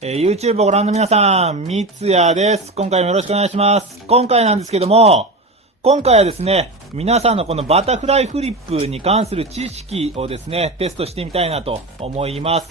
YouTube をご覧の皆さん、三ツ矢です。今回もよろしくお願いします。今回なんですけども、今回はですね、皆さんのこのバタフライフリップに関する知識をですね、テストしてみたいなと思います。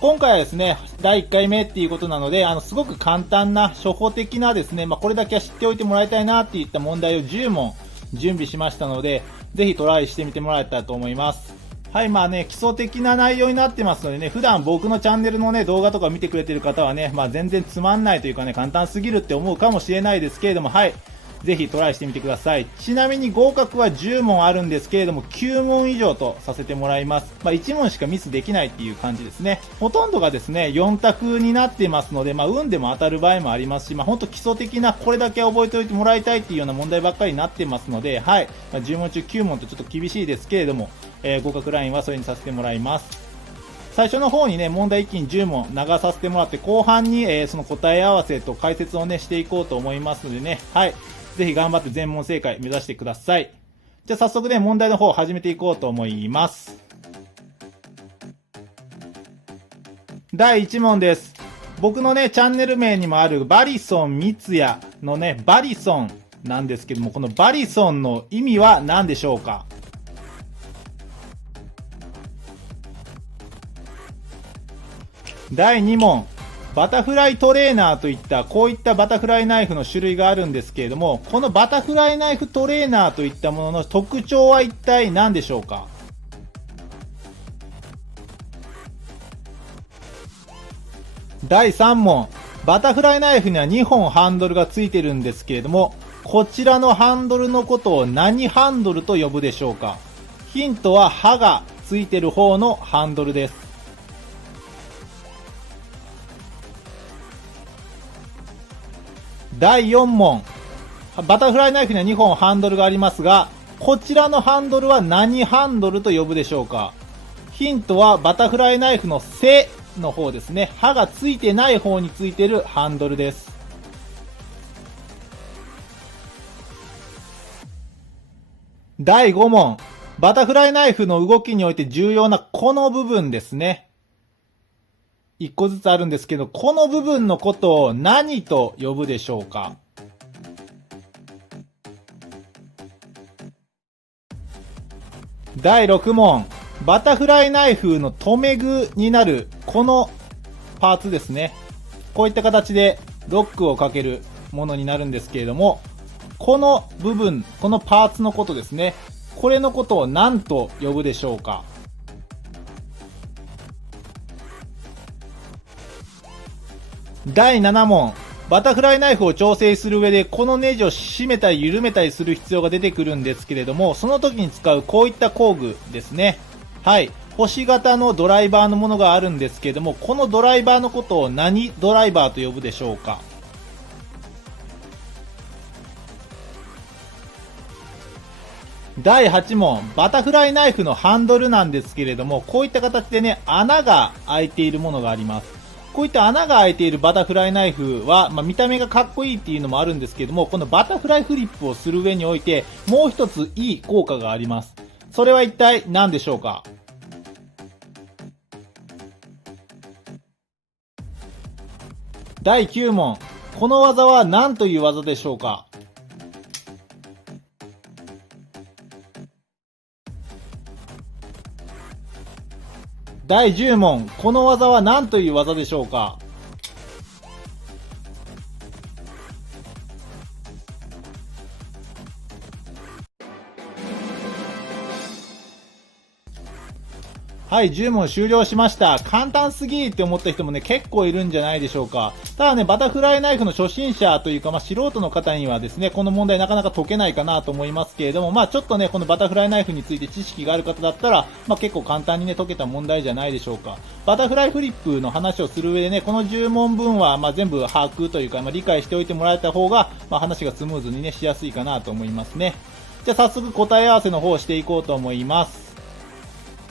今回はですね、第1回目っていうことなので、すごく簡単な初歩的なですね、これだけは知っておいてもらいたいなっていった問題を10問準備しましたので、ぜひトライしてみてもらえたらと思います。はい、基礎的な内容になってますのでね、普段僕のチャンネルのね、動画とか見てくれてる方はね、全然つまんないというかね、簡単すぎるって思うかもしれないですけれども、はい、ぜひトライしてみてください。ちなみに合格は10問あるんですけれども、9問以上とさせてもらいます。1問しかミスできないっていう感じですね。ほとんどがですね、4択になっていますので、運でも当たる場合もありますし、ほんと基礎的なこれだけ覚えておいてもらいたいっていうような問題ばっかりになってますので、はい、10問中9問とちょっと厳しいですけれども、合格ラインはそれにさせてもらいます。最初の方にね、問題一気に10問流させてもらって、後半に、その答え合わせと解説をね、していこうと思いますのでね、はい。ぜひ頑張って全問正解目指してください。じゃあ早速ね、問題の方を始めていこうと思います。第1問です。僕のね、チャンネル名にもあるバリソン三ツ矢のね、バリソンなんですけども、このバリソンの意味は何でしょうか？第2問、バタフライトレーナーといったこういったバタフライナイフの種類があるんですけれども、このバタフライナイフトレーナーといったものの特徴は一体何でしょうか？第3問、バタフライナイフには2本ハンドルがついてるんですけれども、こちらのハンドルのことを何ハンドルと呼ぶでしょうか？ヒントは刃がついてる方のハンドルです。第4問、バタフライナイフには2本ハンドルがありますが、こちらのハンドルは何ハンドルと呼ぶでしょうか？ヒントはバタフライナイフの背の方ですね。刃がついてない方についてるハンドルです。第5問、バタフライナイフの動きにおいて重要なこの部分ですね。一個ずつあるんですけど、この部分のことを何と呼ぶでしょうか？第6問、バタフライナイフの留め具になるこのパーツですね。こういった形でロックをかけるものになるんですけれども、この部分、このパーツのことですね。これのことを何と呼ぶでしょうか？第7問、バタフライナイフを調整する上でこのネジを締めたり緩めたりする必要が出てくるんですけれども、その時に使うこういった工具ですね。はい。星型のドライバーのものがあるんですけれども、このドライバーのことを何ドライバーと呼ぶでしょうか？第8問、バタフライナイフのハンドルなんですけれども、こういった形でね、穴が開いているものがあります。こういった穴が開いているバタフライナイフは、見た目がかっこいいっていうのもあるんですけれども、このバタフライフリップをする上において、もう一ついい効果があります。それは一体何でしょうか？第9問、この技は何という技でしょうか？第10問、この技は何という技でしょうか？はい、10問終了しました。簡単すぎって思った人もね、結構いるんじゃないでしょうか。ただね、バタフライナイフの初心者というか、素人の方にはですね、この問題なかなか解けないかなと思いますけれども、ちょっとね、このバタフライナイフについて知識がある方だったら、結構簡単にね、解けた問題じゃないでしょうか。バタフライフリップの話をする上でね、この10問分は、全部把握というか、理解しておいてもらえた方が、話がスムーズにね、しやすいかなと思いますね。じゃあ早速答え合わせの方をしていこうと思います。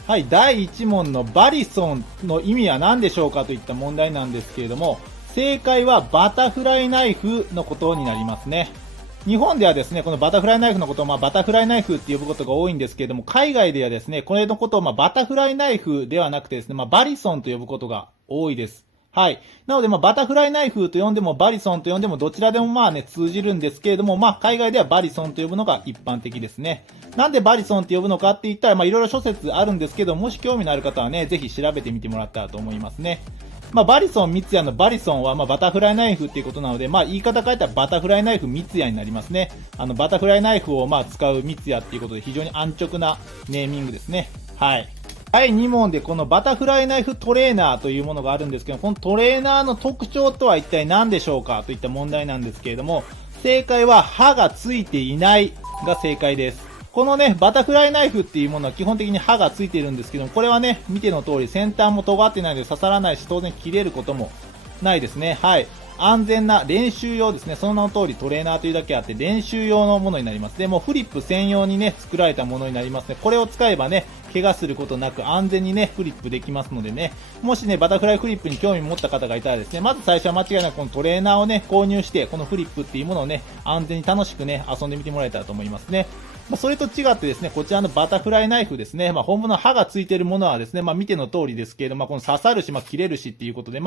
はい、第1問のバリソンの意味は何でしょうかといった問題なんですけれども、正解はバタフライナイフのことになりますね。日本ではですね、このバタフライナイフのことをバタフライナイフって呼ぶことが多いんですけれども、海外ではですね、これのことをバタフライナイフではなくてですね、バリソンと呼ぶことが多いです。はい。なので、バタフライナイフと呼んでも、バリソンと呼んでも、どちらでも通じるんですけれども、海外ではバリソンと呼ぶのが一般的ですね。なんでバリソンって呼ぶのかって言ったら、いろいろ諸説あるんですけど、もし興味のある方はね、ぜひ調べてみてもらったらと思いますね。バリソン三ツ矢のバリソンは、バタフライナイフっていうことなので、言い方変えたらバタフライナイフ三ツ矢になりますね。バタフライナイフを使う三ツ矢っていうことで、非常に安直なネーミングですね。はい。第2問でこのバタフライナイフトレーナーというものがあるんですけど、このトレーナーの特徴とは一体何でしょうかといった問題なんですけれども、正解は刃がついていないが正解です。このね、バタフライナイフっていうものは基本的に刃がついているんですけども、これはね、見ての通り先端も尖ってないので刺さらないし、当然切れることもないですね。はい。安全な練習用ですね。その名の通りトレーナーというだけあって練習用のものになります。で、もうフリップ専用にね、作られたものになりますね。これを使えばね、怪我することなく安全にね、フリップできますのでね、もしね、バタフライフリップに興味を持った方がいたらですね、まず最初は間違いなくこのトレーナーをね、購入して、このフリップっていうものをね、安全に楽しくね、遊んでみてもらえたらと思いますね。それと違ってですね、こちらのバタフライナイフですね、本物の刃がついているものはですね、見ての通りですけれども、この刺さるし、切れるしっていうことで、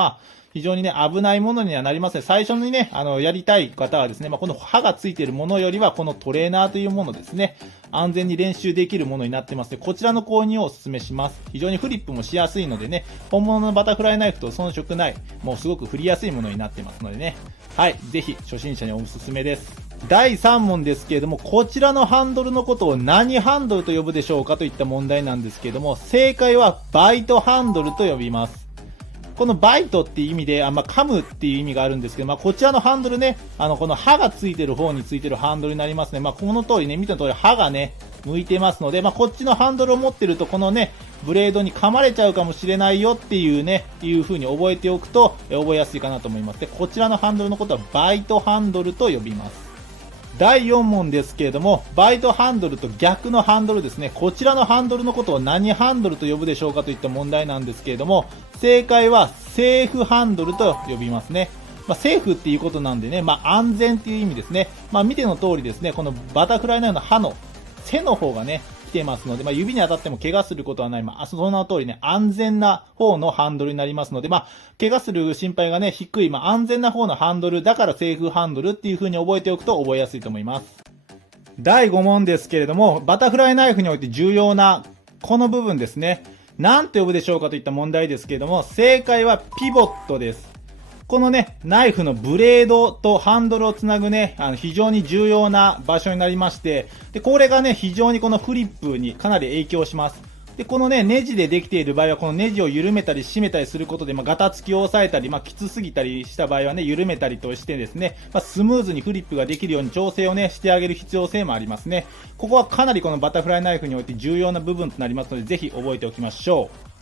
非常にね、危ないものにはなりますね。最初にね、やりたい方はですね、この刃がついているものよりは、このトレーナーというものですね、安全に練習できるものになってますので、こちらの購入をお勧めします。非常にフリップもしやすいのでね、本物のバタフライナイフと遜色ない、もうすごく振りやすいものになってますのでね、はい、ぜひ初心者にお勧めです。第3問ですけれども、こちらのハンドルのことを何ハンドルと呼ぶでしょうかといった問題なんですけれども、正解はバイトハンドルと呼びます。このバイトっていう意味で、噛むっていう意味があるんですけど、こちらのハンドルね、この刃がついてる方についてるハンドルになりますね。この通りね、見た通り刃がね、向いてますので、こっちのハンドルを持ってると、このね、ブレードに噛まれちゃうかもしれないよっていうね、いう風に覚えておくと、覚えやすいかなと思います。で、こちらのハンドルのことはバイトハンドルと呼びます。第4問ですけれども、バイトハンドルと逆のハンドルですね。こちらのハンドルのことを何ハンドルと呼ぶでしょうかといった問題なんですけれども、正解はセーフハンドルと呼びますね。セーフっていうことなんでね、安全っていう意味ですね。見ての通りですね、このバタフライのような刃の背の方がね、来てますので、指に当たっても怪我することはない。その通りね、安全な方のハンドルになりますので、怪我する心配がね、低い、安全な方のハンドル、だからセーフハンドルっていう風に覚えておくと覚えやすいと思います。第5問ですけれども、バタフライナイフにおいて重要なこの部分ですね。何と呼ぶでしょうかといった問題ですけれども、正解はピボットです。このね、ナイフのブレードとハンドルをつなぐね、非常に重要な場所になりまして、で、これがね、非常にこのフリップにかなり影響します。で、このね、ネジでできている場合は、このネジを緩めたり締めたりすることで、ガタつきを抑えたり、きつすぎたりした場合はね、緩めたりとしてですね、スムーズにフリップができるように調整をね、してあげる必要性もありますね。ここはかなりこのバタフライナイフにおいて重要な部分となりますので、ぜひ覚えておきましょう。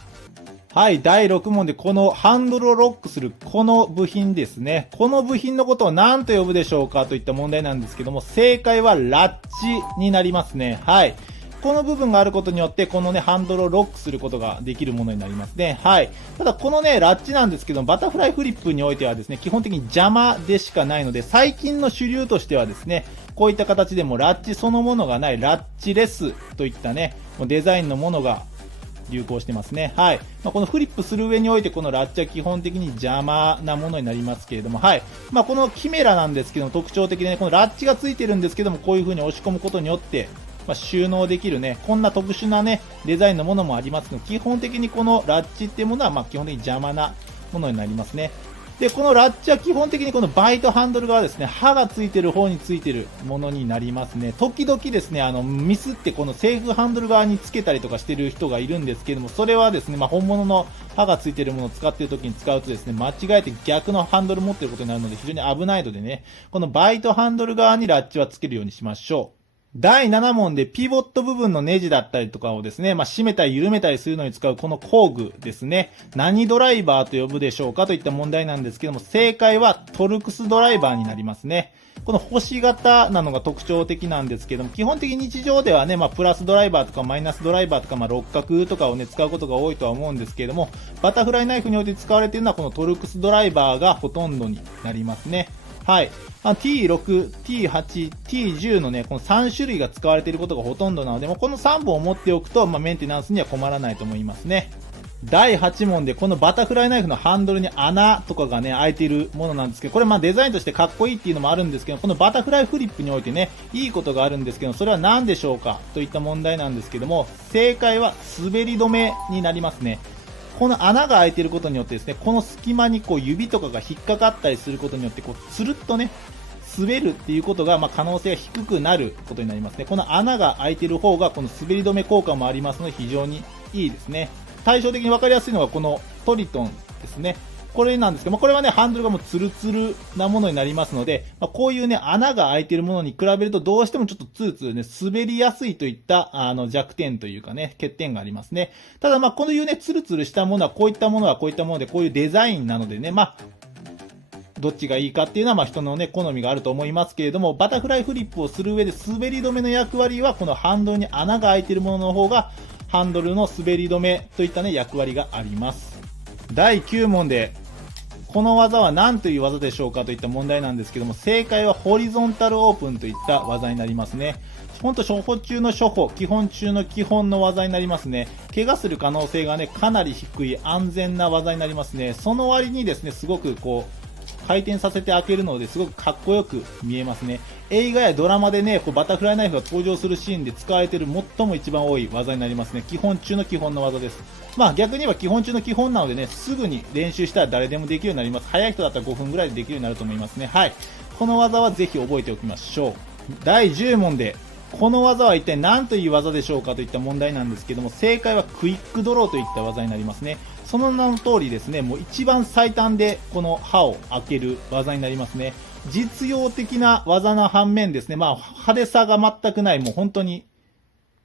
はい、第6問でこのハンドルをロックするこの部品ですね。この部品のことを何と呼ぶでしょうかといった問題なんですけども、正解はラッチになりますね。はい。この部分があることによって、このね、ハンドルをロックすることができるものになりますね。はい。ただ、このね、ラッチなんですけども、バタフライフリップにおいてはですね、基本的に邪魔でしかないので、最近の主流としてはですね、こういった形でもラッチそのものがない、ラッチレスといったね、デザインのものが流行してますね。はい。このフリップする上において、このラッチは基本的に邪魔なものになりますけれども、はい。このキメラなんですけども、特徴的でね、このラッチがついてるんですけども、こういう風に押し込むことによって、収納できるね、こんな特殊なね、デザインのものもありますので、基本的にこのラッチっていうものは、基本的に邪魔なものになりますね。で、このラッチは基本的にこのバイトハンドル側ですね、刃がついてる方についてるものになりますね。時々ですね、ミスってこのセーフハンドル側につけたりとかしてる人がいるんですけども、それはですね、本物の刃がついてるものを使ってる時に使うとですね、間違えて逆のハンドル持ってることになるので非常に危ないのでね、このバイトハンドル側にラッチはつけるようにしましょう。第7問でピボット部分のネジだったりとかをですね、締めたり緩めたりするのに使うこの工具ですね。何ドライバーと呼ぶでしょうかといった問題なんですけども、正解はトルクスドライバーになりますね。この星型なのが特徴的なんですけども、基本的に日常ではね、プラスドライバーとかマイナスドライバーとか、六角とかをね、使うことが多いとは思うんですけれども、バタフライナイフにおいて使われているのはこのトルクスドライバーがほとんどになりますね。はい。T6、T8、T10 のね、この3種類が使われていることがほとんどなので、この3本を持っておくと、メンテナンスには困らないと思いますね。第8問でこのバタフライナイフのハンドルに穴とかがね、開いているものなんですけど、これまあデザインとしてかっこいいっていうのもあるんですけど、このバタフライフリップにおいてね、いいことがあるんですけど、それは何でしょうかといった問題なんですけども、正解は滑り止めになりますね。この穴が開いていることによってですね、この隙間にこう指とかが引っかかったりすることによって、こう、つるっとね、滑るっていうことが、まあ、可能性が低くなることになりますね。この穴が開いている方が、この滑り止め効果もありますので、非常にいいですね。対照的に分かりやすいのがこのトリトンですね。これなんですけど、これはね、ハンドルがもうツルツルなものになりますので、こういうね、穴が開いているものに比べるとどうしてもちょっとツルツルね、滑りやすいといった弱点というかね、欠点がありますね。ただこういうね、ツルツルしたものはこういったものはこういったもので、こういうデザインなのでね、どっちがいいかっていうのは人のね、好みがあると思いますけれども、バタフライフリップをする上で滑り止めの役割はこのハンドルに穴が開いているものの方がハンドルの滑り止めといったね、役割があります。第9問で、この技は何という技でしょうかといった問題なんですけども、正解はホリゾンタルオープンといった技になりますね。ほんと初歩中の初歩、基本中の基本の技になりますね。怪我する可能性がね、かなり低い安全な技になりますね。その割にですね、すごくこう、回転させて開けるのですごくかっこよく見えますね。映画やドラマでね、こうバタフライナイフが登場するシーンで使われている最も一番多い技になりますね。基本中の基本の技です。逆に言えば基本中の基本なのでね、すぐに練習したら誰でもできるようになります。早い人だったら5分ぐらいでできるようになると思いますね。はい。この技はぜひ覚えておきましょう。第10問で、この技は一体何という技でしょうかといった問題なんですけども、正解はクイックドローといった技になりますね。その名の通りですね、もう一番最短でこの刃を開ける技になりますね。実用的な技の反面ですね、派手さが全くない、もう本当に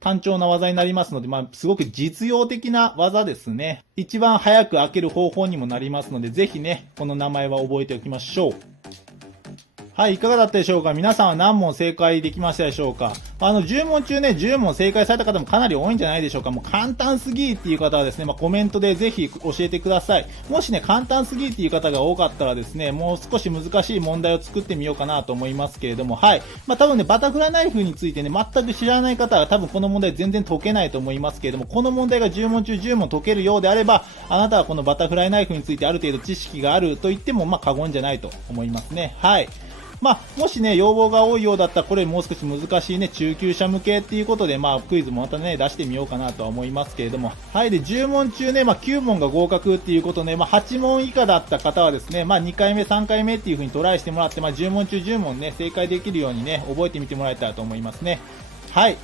単調な技になりますので、すごく実用的な技ですね。一番早く開ける方法にもなりますので、ぜひね、この名前は覚えておきましょう。はい、いかがだったでしょうか。皆さんは何問正解できましたでしょうか。10問中ね、10問正解された方もかなり多いんじゃないでしょうか。もう簡単すぎっていう方はですね、コメントでぜひ教えてください。もしね、簡単すぎっていう方が多かったらですね、もう少し難しい問題を作ってみようかなと思いますけれども、はい。多分ね、バタフライナイフについてね、全く知らない方は多分この問題全然解けないと思いますけれども、この問題が10問中10問解けるようであれば、あなたはこのバタフライナイフについてある程度知識があると言っても、過言じゃないと思いますね。はい。もしね、要望が多いようだったら、これもう少し難しいね、中級者向けっていうことで、クイズもまたね、出してみようかなとは思いますけれども。はい。で、10問中ね、9問が合格っていうことで、8問以下だった方はですね、2回目、3回目っていう風にトライしてもらって、10問中10問ね、正解できるようにね、覚えてみてもらえたらと思いますね。はい。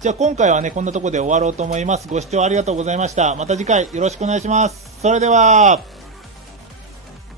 じゃあ今回はね、こんなところで終わろうと思います。ご視聴ありがとうございました。また次回よろしくお願いします。それでは、